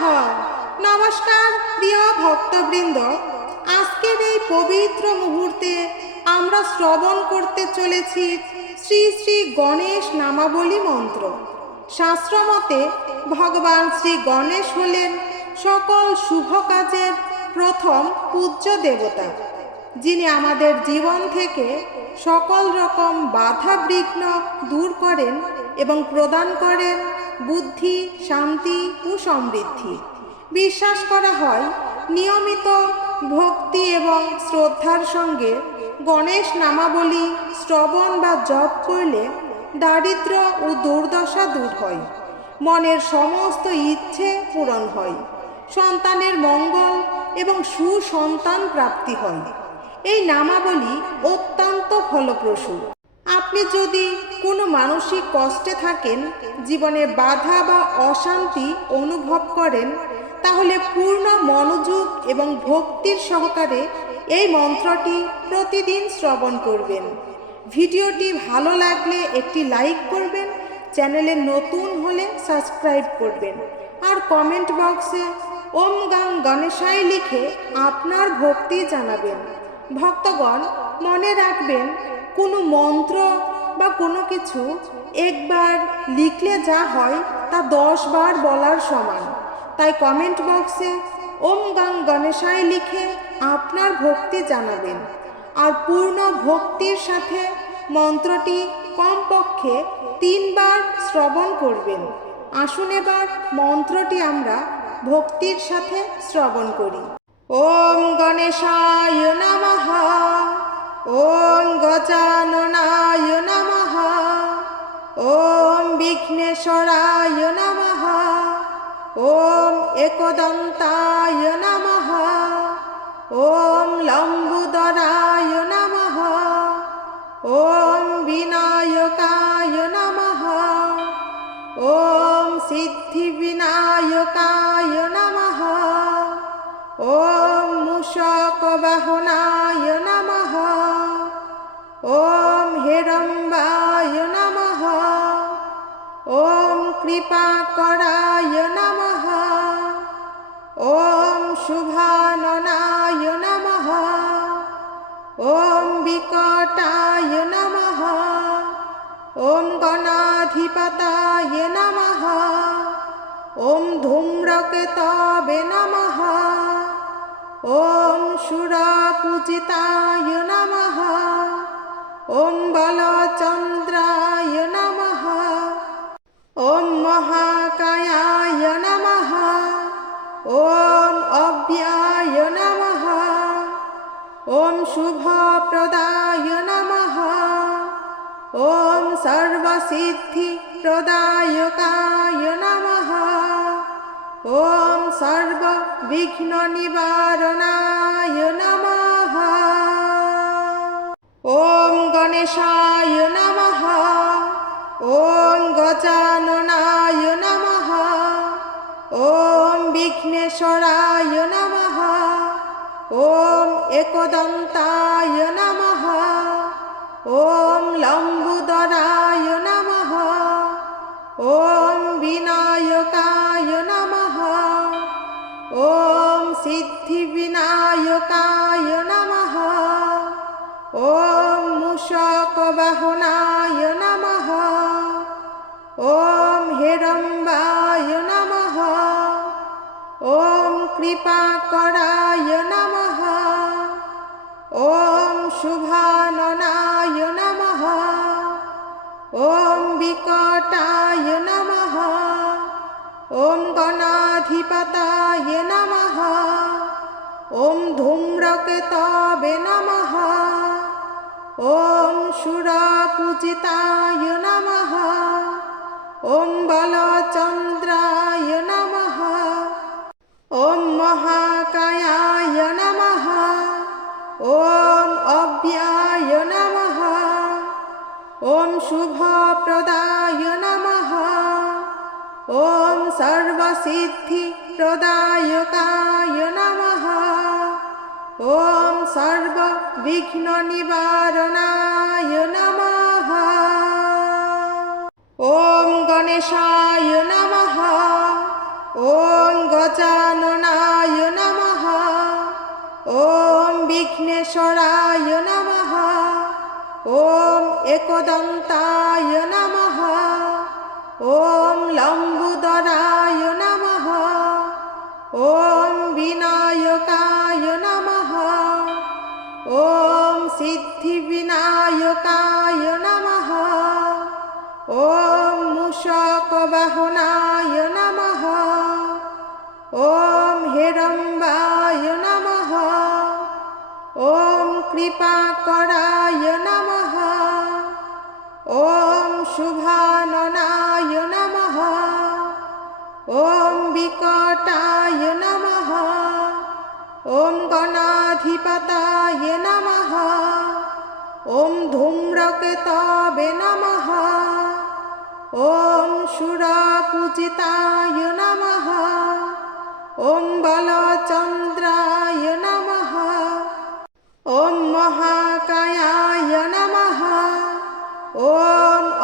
নমঃ। নমস্কার প্রিয় ভক্তবৃন্দ, আজকের এই পবিত্র মুহূর্তে আমরা শ্রবণ করতে চলেছি শ্রী শ্রী গণেশ নামাবলী মন্ত্র। শাস্ত্রমতে ভগবান শ্রী গণেশ হলেন সকল শুভ কাজের প্রথম পূজ্য দেবতা, যিনি আমাদের জীবন থেকে সকল রকম বাধা বিঘ্ন দূর করেন এবং প্রদান করেন বুদ্ধি, শান্তি ও সমৃদ্ধি। বিশ্বাস করা হয় নিয়মিত ভক্তি এবং শ্রদ্ধার সঙ্গে গণেশ নামাবলী শ্রবণ বা জপ করলে দারিদ্র্য ও দুর্দশা দূর হয়, মনের সমস্ত ইচ্ছে পূরণ হয়, সন্তানের মঙ্গল এবং সুসন্তান প্রাপ্তি হয়। এই নামাবলী অত্যন্ত ফলপ্রসূ। আপনি যদি কোনো মানসিক কষ্টে থাকেন, জীবনে বাধা বা অশান্তি অনুভব করেন, তাহলে পূর্ণ মনোযোগ এবং ভক্তির সহকারে এই মন্ত্রটি প্রতিদিন শ্রবণ করবেন। ভিডিওটি ভালো লাগলে একটি লাইক করবেন, চ্যানেলে নতুন হলে সাবস্ক্রাইব করবেন, আর কমেন্ট বক্সে ওম গাং গণেশায় লিখে আপনার ভক্তি জানাবেন। ভক্তগণ, মনে রাখবেন, কোনো মন্ত্র বা কোনো কিছু একবার লিখলে যা হয় তা 10 বার বলার সমান। তাই কমেন্ট বক্সে ওম গাং গণেশায় লিখে আপনার ভক্তি জানাবেন, আর পূর্ণ ভক্তির সাথে মন্ত্রটি কমপক্ষে 3 বার শ্রবণ করবেন। আসুন এবার মন্ত্রটি আমরা ভক্তির সাথে শ্রবণ করি। ওম গণেশায় নমঃ। ওম গজাননায় নমঃ। ওম বিঘ্নেশ্বরায় নমঃ। ওম একদন্তায় নমঃ। ওম লম্বোদরায় নমঃ। ওম বিনায়কায় নমঃ। ওম সিদ্ধিবিনায়কায় নমঃ। ওম মূষকবাহনায় নমঃ। ওম হেরম্বায় নমঃ। ওম কৃপাকরায় নমঃ। ওম শুভাননায় নমঃ। ওম বিকটায় নমঃ। ওম গণাধিপতায় নমঃ। ওম ধূম্রকেতবে নমঃ। ওম সুরপূজিতায় নমঃ। ওম বলচন্দ্রায় নমঃ। ওম মহাকায়ায় নমঃ। ওম অব্যয়ায় নমঃ। ওম শুভপ্রদায় নমঃ। ওম সর্বসিদ্ধিপ্রদায়কায় নমঃ। ওম সর্ববিঘ্ননিবারণায় নমঃ। ওম গণেশায় নমঃ। ওম গজাননায় নমঃ। ওম বিঘ্নেশ্বরায় নমঃ। ওম একদন্তায় নমঃ। ওম লম্বোদরায় নমঃ। ওম বিনায়কায় নমঃ। ওম সিদ্ধিবিনায়কায় নমঃ। ওম মূষকবাহনায় নমঃ। ওম হেরম্বায় নমঃ। ওম কৃপাকরায় নমঃ। ওম শুভাননায় নমঃ। ওম বিকটায় নমঃ। ওম গণাধিপতায় নমঃ। ওম ধূম্রকেতবে নমঃ। ওম সুরপূজিতায় নমঃ। ওম বলচন্দ্রায় নমঃ। ওম মহাকায়ায় নমঃ। ওম অব্যয়ায় নমঃ। ওম শুভপ্রদায় নমঃ। ওম সর্বসিদ্ধিপ্রদায়কায় নমঃ। ওম সর্ববিঘ্ননিবারণায় নমঃ। ওম গণেশায় নমঃ। ওম গজ विघ्नेश्वराय नमः। ॐ एकदन्ताय नमः। ॐ लम्बोदराय नमः। ॐ विनायकाय नमः। ॐ सिद्धिविनायकाय नमः। ॐ मूषकवाहनाय नमः। ॐ हिरम्बाय नमः। ॐ कृपाकराय नमः। ॐ शुभाननाय नमः। ॐ विकटाय नमः। ॐ गणाधिपताय नमः। ॐ धूम्रकेतवे नमः। ॐ सुरपूजिताय नमः। ॐ बलचन्द्राय नमः। ॐ महाकायाय नमः। ॐ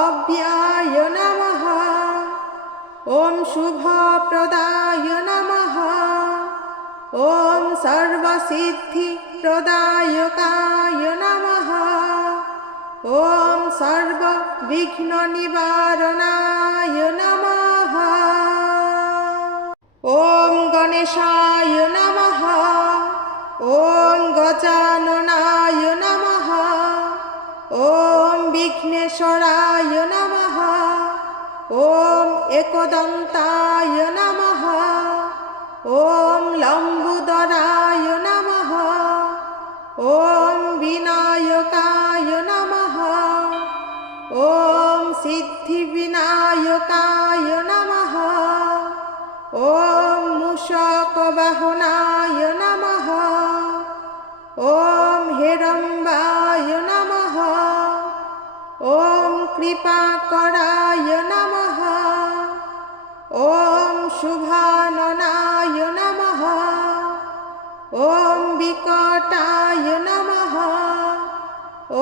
अव्याय नमः। ॐ शुभप्रदाय नमः। ॐ सर्वसिद्धिप्रदायकाय नमः। ॐ सर्वविघ्ननिवारणाय नमः। ॐ गणेशाय नमः। ॐ गजाननाय नमः। ॐ विघ्नेश्वराय नमः। ॐ एकदन्ताय नमः। ॐ लम्बोदराय नमः। ॐ विनायकाय नमः। ॐ सिद्धिविनायकाय नमः। ॐ मूषकवाहनाय नमः। ॐ हिरम्बाय नमः। ॐ कृपाकराय नमः। ॐ शुभाननाय नमः। ॐ विकटाय नमः।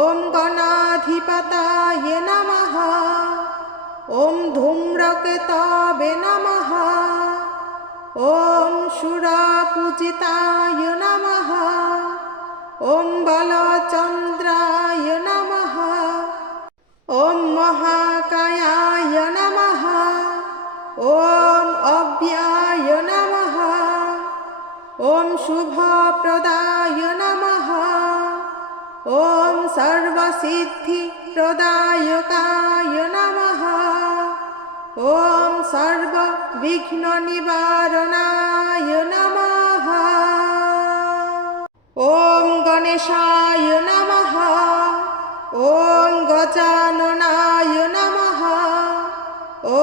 ॐ गणाधिपताय नमः। ॐ धूम्रकेतवे नमः। ॐ सुरपूजिताय नमः। ॐ बलचन्द्राय नमः। ॐ महाकायाय नमः। ॐ अव्याय नमः। ॐ शुभप्रदाय नमः। ॐ सर्वसिद्धिप्रदायकाय नमः। ॐ सर्वविघ्ननिवारणाय नमः। ॐ गणेशाय नमः। ॐ गजाननाय नमः। ॐ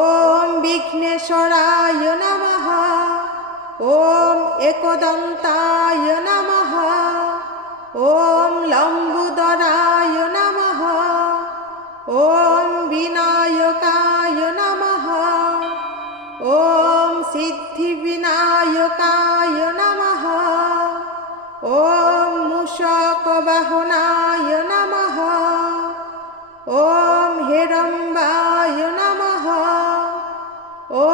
विघ्नेश्वराय नमः। ॐ एकदन्ताय नमः। ॐ लम्बोदराय नमः। ॐ विनायकाय नमः। ॐ सिद्धिविनायकाय नमः। ॐ मूषकवाहनाय नमः। ॐ हिरम्बाय नमः। ॐ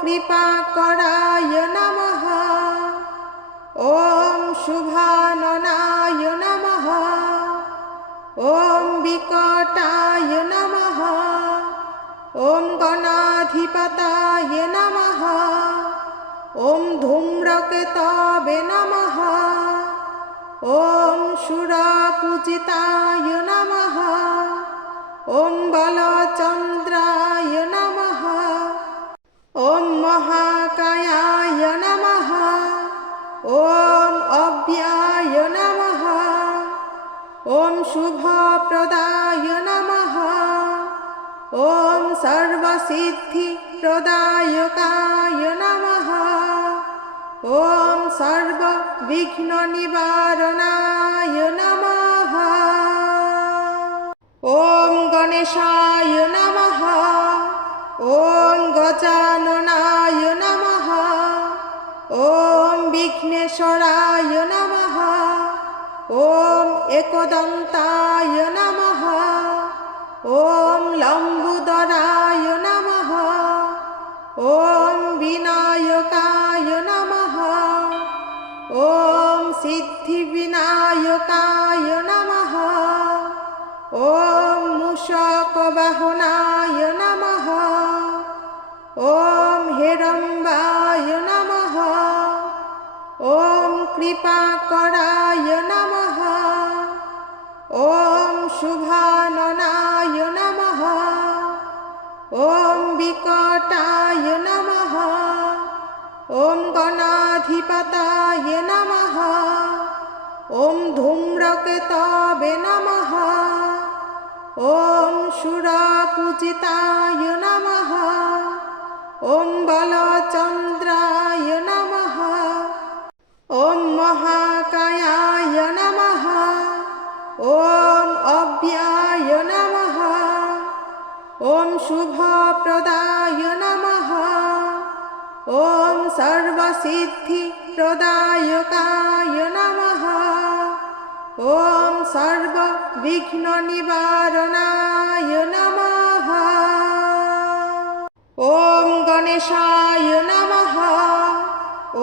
कृपाकराय नमः। ॐ शुभाननाय नमः। ॐ विकटाय नमः। ॐ गणाधिपताय नमः। ॐ धूम्रकेतवे नमः। ॐ सुरपूजिताय नमः। ॐ बलचन्द्राय नमः। ॐ महाकायाय नमः। ॐ अव्याय नमः। ॐ शुभप्रदाय नमः। ॐ सर्वसिद्धिप्रदायकाय नमः। ॐ सर्वविघ्ननिवारणाय नमः। ॐ गणेशाय नमः। ॐ गजाननाय नमः। ॐ विघ्नेश्वराय नमः। ॐ एकदन्ताय नमः। ॐ लम्बोदराय नमः। ॐ विनायकाय नमः। ॐ सिद्धिविनायकाय ॐ हेरम्बाय नमः ॐ कृपाकराय नमः ॐ शुभाननाय नमः ॐ विकटाय नमः ॐ गणाधिपताय नमः ॐ धूम्रकेतवे नमः ॐ सुरपूजिताय नमः ॐ बलचन्द्राय नमः ॐ महाकायाय नमः ॐ अव्याय नमः ॐ शुभप्रदाय नमः ॐ सर्वसिद्धिप्रदायकाय नमः ॐ सर्वविघ्ननिवारणाय नमः ॐ गणेशाय नमः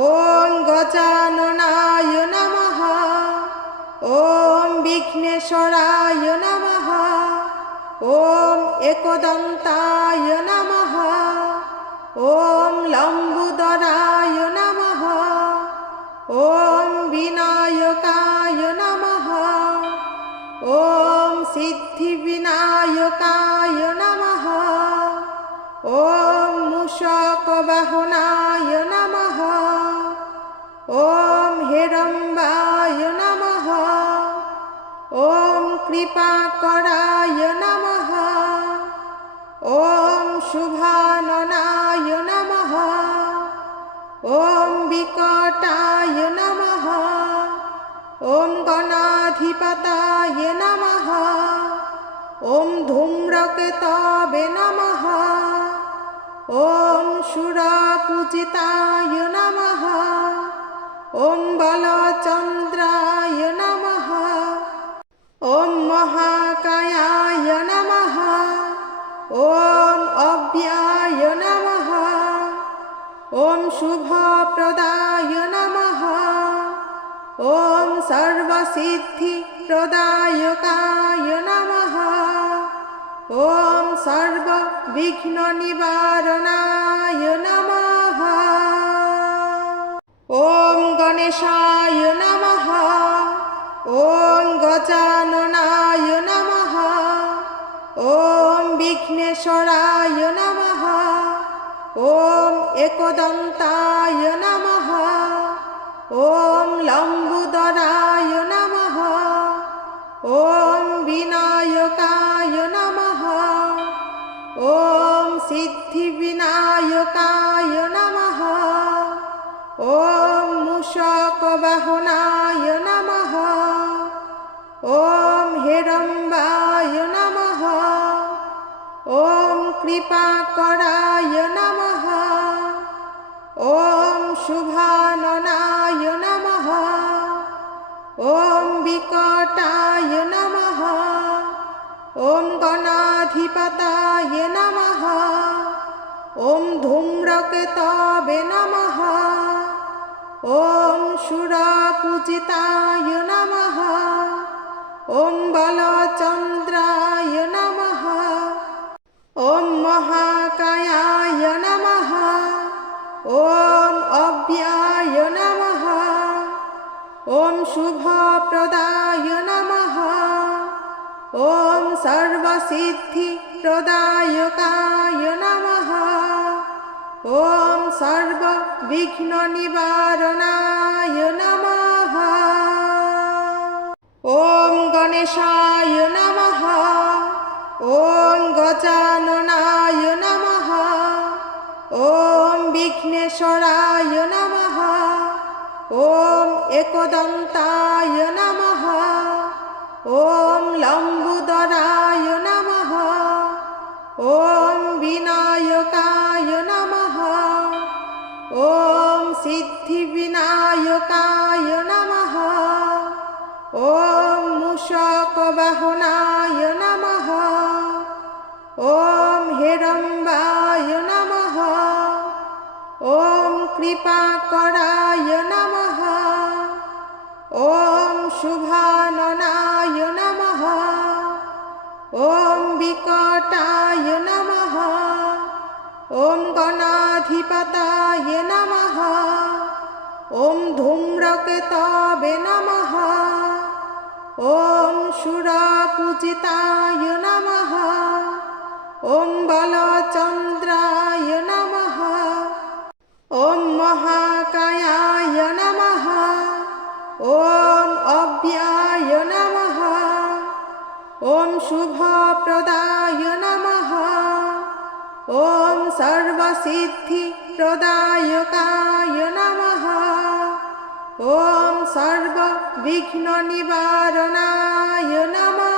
ॐ गजाननाय नमः ॐ विघ्नेश्वराय नमः ॐ एकदन्ताय नमः ॐ लम्बोदराय नमः ॐ विनायकाय नमः ॐ सिद्धिविनायकाय नमः ॐ मूषकवाहनाय नमः ॐ हेरम्बाय नमः ॐ कृपाकराय नमः ॐ शुभाननाय नमः ॐ विकटाय नमः ॐ गणाधिपताय नमः ॐ धूम्रकेतवे नमः ॐ सुरपूजिताय नमः ॐ बलचन्द्राय नमः ॐ महाकायाय नमः ॐ अव्याय नमः ॐ शुभप्रदाय नमः ॐ सर्वसिद्धिप्रदायकाय नमः ॐ सर्वविघ्ननिवारणाय नमः ॐ गणेशाय नमः ॐ गजाननाय नमः ॐ विघ्नेश्वराय नमः ॐ एकदन्ताय नमः ॐ लम्बोदराय नमः ॐ विनायकाय नमः ॐ सिद्धिविनायकाय नमः ॐ मूषकवाहनाय नमः ॐ हेरम्बाय नमः ॐ कृपाकराय नमः ॐ शुभाननाय नमः ॐ विकटाय नमः ॐ गणाधिपताय नमः ॐ धूम्रकेतवे नमः ॐ सुरपूजिताय नमः ॐ बलचन्द्राय नमः ॐ महाकायाय नमः ॐ अव्याय नमः ॐ शुभप्रदाय नमः ॐ सर्वसिद्धिप्रदायकाय नमः ॐ सर्वविघ्ननिवारणाय नमः ॐ गणेशाय नमः ॐ गजाननाय नमः ॐ विघ्नेश्वराय नमः ॐ एकदन्ताय नमः ॐ लम्बोदराय नमः ॐ विनायकाय नमः ॐ सिद्धिविनायकाय नमः ॐ मूषकवाहनाय नमः ॐ हेरम्बाय नमः ॐ कृपाकराय नमः ॐ शुभाननाय नमः ॐ विकटाय नमः ॐ गणाधिपताय नमः। ॐ धूम्रकेतवे नमः। ॐ सुरपूजिताय नमः। ॐ बलचन्द्राय नमः। ॐ महाकायाय नमः। ॐ अव्याय नमः। ॐ शुभप्रदाय नमः। ॐ सर्वसिद्धिप्रदायकाय नमः। ॐ सर्वविघ्ननिवारणाय नमः।